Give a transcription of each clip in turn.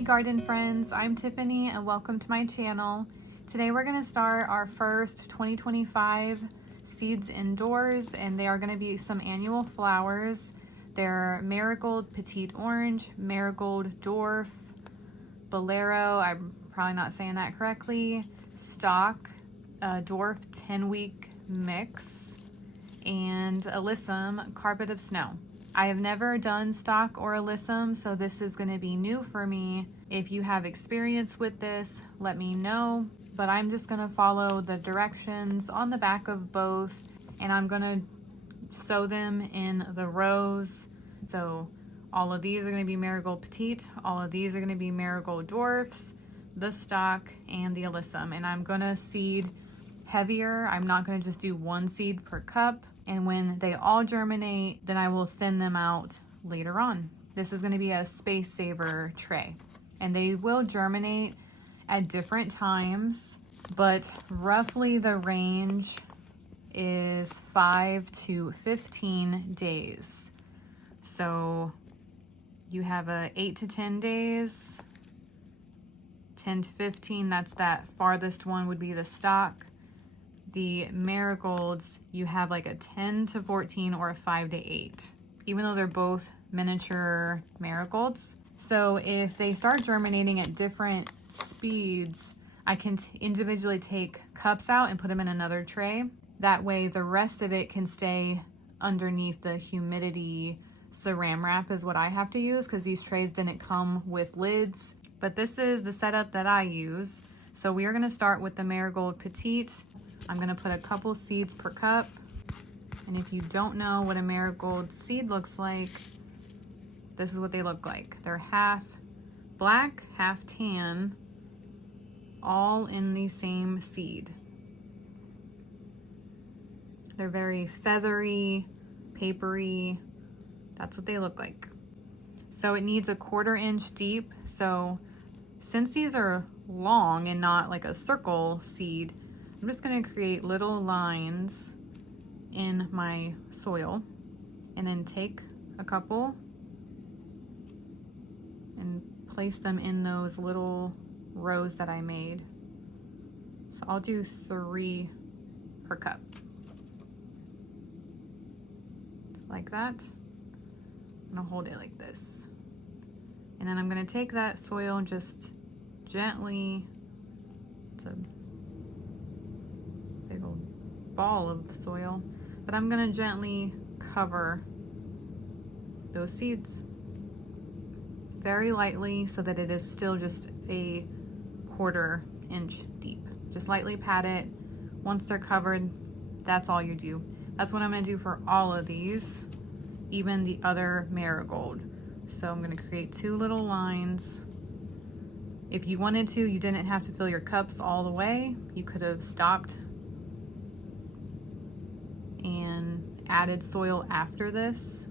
Hey garden friends, I'm Tiffany and welcome to my channel. Today we're going to start our first 2025 seeds indoors, and they are going to be some annual flowers. They're Marigold Petite Orange, Marigold Dwarf, Bolero, I'm probably not saying that correctly, Stock, Dwarf 10-week mix, and Alyssum Carpet of Snow. I have never done Stock or Alyssum, so this is going to be new for me. If you have experience with this, let me know. But I'm just going to follow the directions on the back of both, and I'm going to sew them in the rows. So all of these are going to be Marigold Petite, all of these are going to be Marigold Dwarfs, the Stock, and the Alyssum. And I'm going to seed heavier. I'm not going to just do one seed per cup. And when they all germinate, then I will thin them out later on. This is going to be a space saver tray, and they will germinate at different times, but roughly the range is 5 to 15 days. So you have 8 to 10 days, 10 to 15, that's that farthest one would be the Stock. The marigolds, you have like a 10 to 14 or a 5 to 8, even though they're both miniature marigolds. So if they start germinating at different speeds, I can individually take cups out and put them in another tray. That way the rest of it can stay underneath the humidity saran wrap is what I have to use, because these trays didn't come with lids. But this is the setup that I use. So we are going to start with the Marigold Petite. I'm going to put a couple seeds per cup. And if you don't know what a marigold seed looks like, this is what they look like. They're half black, half tan, all in the same seed. They're very feathery, papery. That's what they look like. So it needs a 1/4 inch deep. So since these are long and not like a circle seed, I'm just going to create little lines in my soil and then take a couple and place them in those little rows that I made. So I'll do 3 per cup. Like that. I'm going to hold it like this. And then I'm going to take that soil and just gently, it's a big old ball of soil, but I'm going to gently cover those seeds very lightly so that it is still just a 1/4 inch deep. Just lightly pat it. Once they're covered, that's all you do. That's what I'm going to do for all of these, even the other marigold. So I'm going to create 2 little lines. If you wanted to, you didn't have to fill your cups all the way. You could have stopped and added soil after this.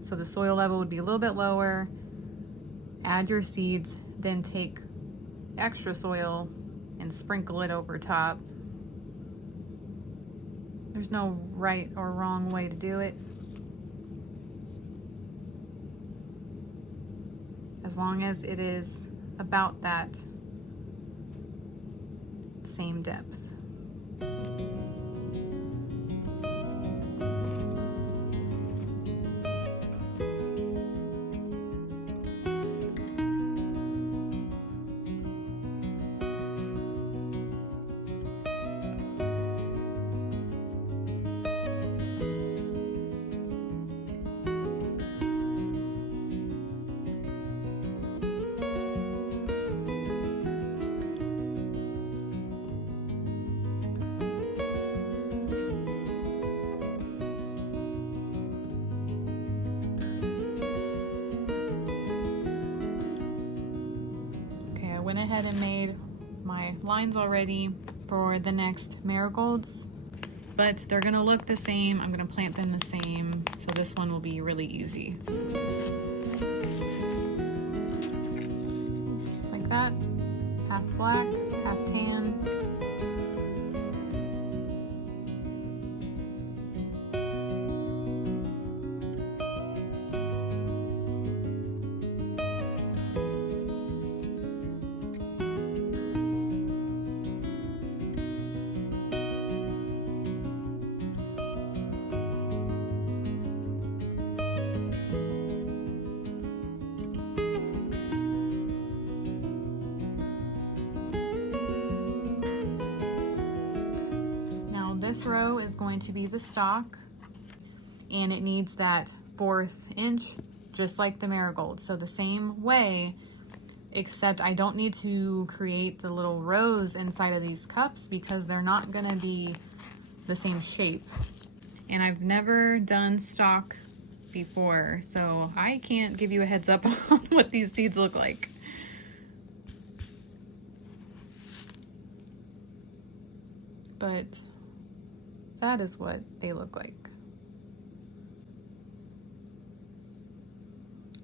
So the soil level would be a little bit lower. Add your seeds, then take extra soil and sprinkle it over top. There's no right or wrong way to do it. As long as it is about that same depth. Went ahead and made my lines already for the next marigolds, but they're gonna look the same. I'm gonna plant them the same, so this one will be really easy. Just like that, half black, half tan. this row is going to be the stalk, and it needs that 1/4 inch, just like the marigold. So the same way, except I don't need to create the little rows inside of these cups because they're not gonna be the same shape. And I've never done stalk before, so I can't give you a heads up on what these seeds look like. But that is what they look like.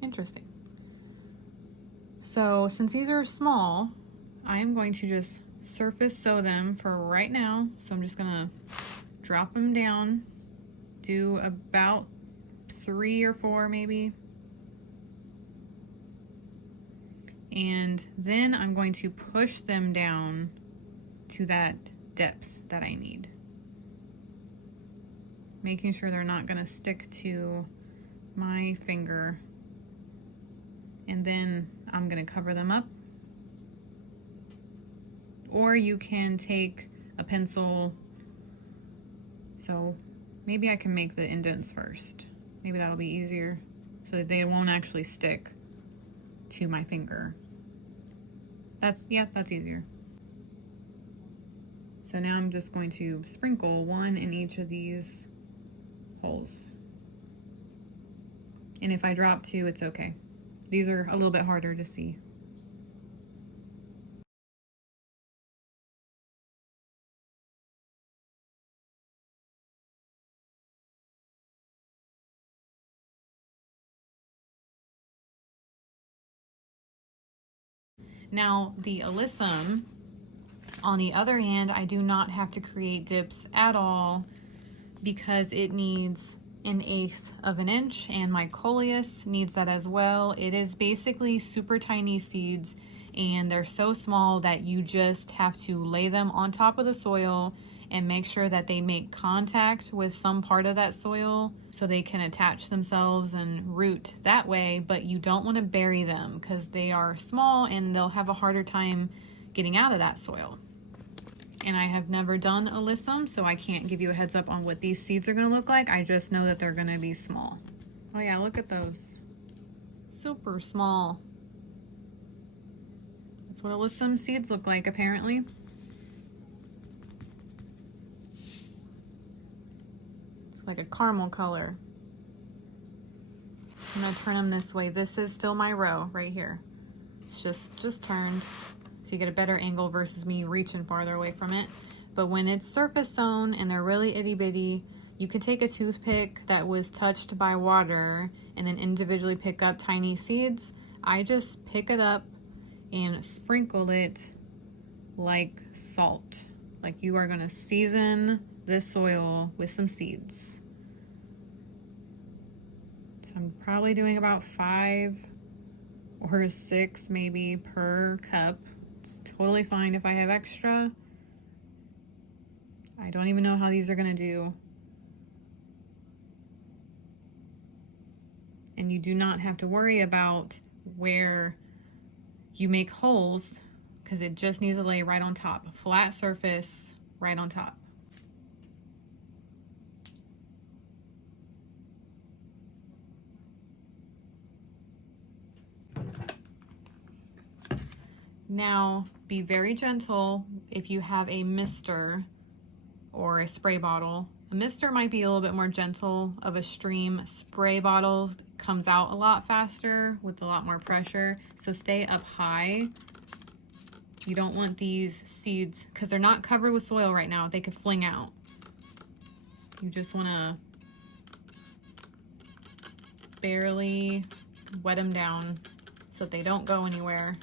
Interesting. So since these are small, I am going to just surface sew them for right now. So I'm just gonna drop them down, do about 3 or 4 maybe. And then I'm going to push them down to that depth that I need, making sure they're not gonna stick to my finger. And then I'm gonna cover them up. Or you can take a pencil. So maybe I can make the indents first. Maybe that'll be easier so that they won't actually stick to my finger. That's easier. So now I'm just going to sprinkle 1 in each of these holes. And if I drop 2, it's okay. These are a little bit harder to see. Now the Alyssum, on the other hand, I do not have to create dips at all because it needs 1/8 of an inch, and my coleus needs that as well. It is basically super tiny seeds, and they're so small that you just have to lay them on top of the soil and make sure that they make contact with some part of that soil so they can attach themselves and root that way. But you don't want to bury them because they are small and they'll have a harder time getting out of that soil. And I have never done Alyssum, so I can't give you a heads up on what these seeds are gonna look like. I just know that they're gonna be small. Oh yeah, look at those. Super small. That's what Alyssum seeds look like, apparently. It's like a caramel color. I'm gonna turn them this way. This is still my row right here. It's just turned. So you get a better angle versus me reaching farther away from it. But when it's surface sewn and they're really itty bitty, you could take a toothpick that was touched by water and then individually pick up tiny seeds. I just pick it up and sprinkle it like salt. Like you are gonna season this soil with some seeds. So I'm probably doing about 5 or 6 maybe per cup. It's totally fine if I have extra. I don't even know how these are gonna do. And you do not have to worry about where you make holes because it just needs to lay right on top. A flat surface right on top. Now, be very gentle if you have a mister or a spray bottle. A mister might be a little bit more gentle of a stream. Spray bottle comes out a lot faster with a lot more pressure, so stay up high. You don't want these seeds, because they're not covered with soil right now, they could fling out. You just want to barely wet them down so that they don't go anywhere.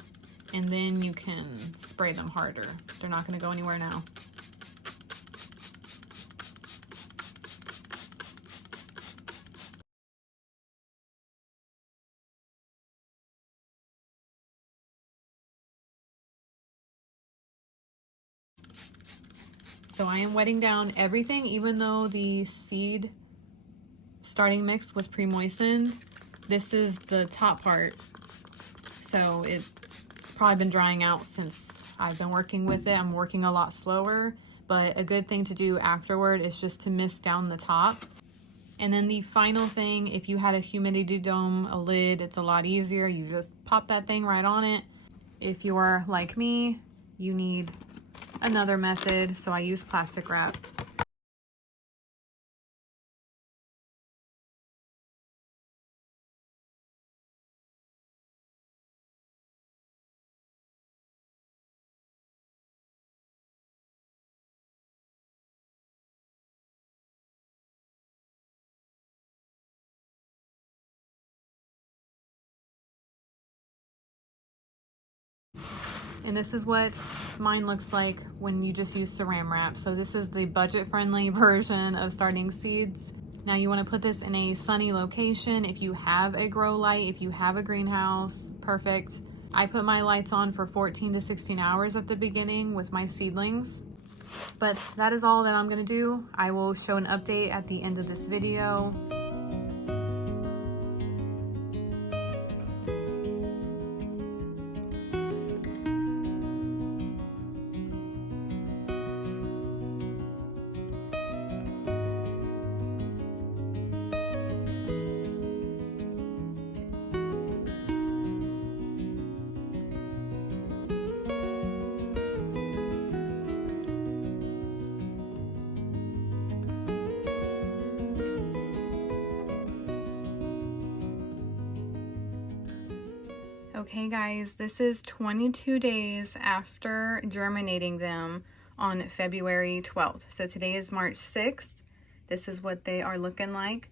And then you can spray them harder. They're not going to go anywhere now. So I am wetting down everything, even though the seed starting mix was pre-moistened. This is the top part. So it's probably been drying out since I've been working with it. I'm working a lot slower, but a good thing to do afterward is just to mist down the top. And then the final thing, if you had a humidity dome, a lid, it's a lot easier. You just pop that thing right on it. If you are like me, you need another method, so I use plastic wrap. And this is what mine looks like when you just use saran wrap. So this is the budget-friendly version of starting seeds. Now you want to put this in a sunny location. If you have a grow light, if you have a greenhouse, perfect. I put my lights on for 14 to 16 hours at the beginning with my seedlings. But that is all that I'm going to do. I will show an update at the end of this video. Okay guys, this is 22 days after germinating them on February 12th. So today is March 6th. This is what they are looking like.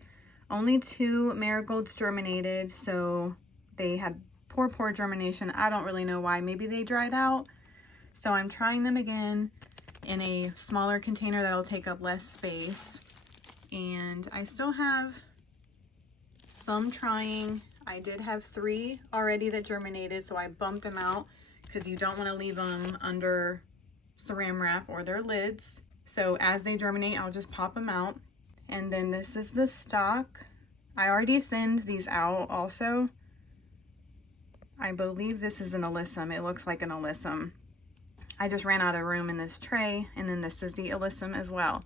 Only 2 marigolds germinated, so they had poor germination. I don't really know why. Maybe they dried out. So I'm trying them again in a smaller container that'll take up less space. And I still have some trying. I did have 3 already that germinated, so I bumped them out because you don't want to leave them under saran wrap or their lids. So as they germinate, I'll just pop them out. And then this is the stalk. I already thinned these out also. I believe this is an Alyssum. It looks like an Alyssum. I just ran out of room in this tray, and then this is the Alyssum as well.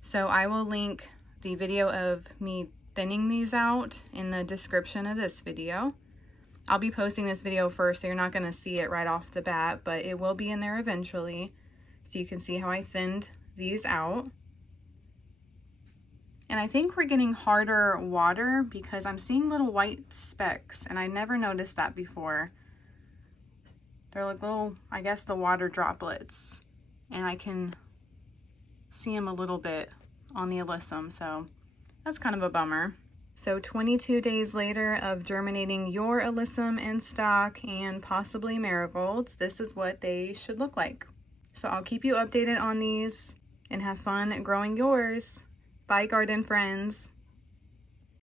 So I will link the video of me thinning these out in the description of this video. I'll be posting this video first, so you're not going to see it right off the bat, but it will be in there eventually, so you can see how I thinned these out. And I think we're getting harder water because I'm seeing little white specks, and I never noticed that before. They're like little, I guess, the water droplets, and I can see them a little bit on the Alyssum, so that's kind of a bummer. So 22 days later of germinating your Alyssum and stalk and possibly marigolds, this is what they should look like. So I'll keep you updated on these and have fun growing yours. Bye, garden friends.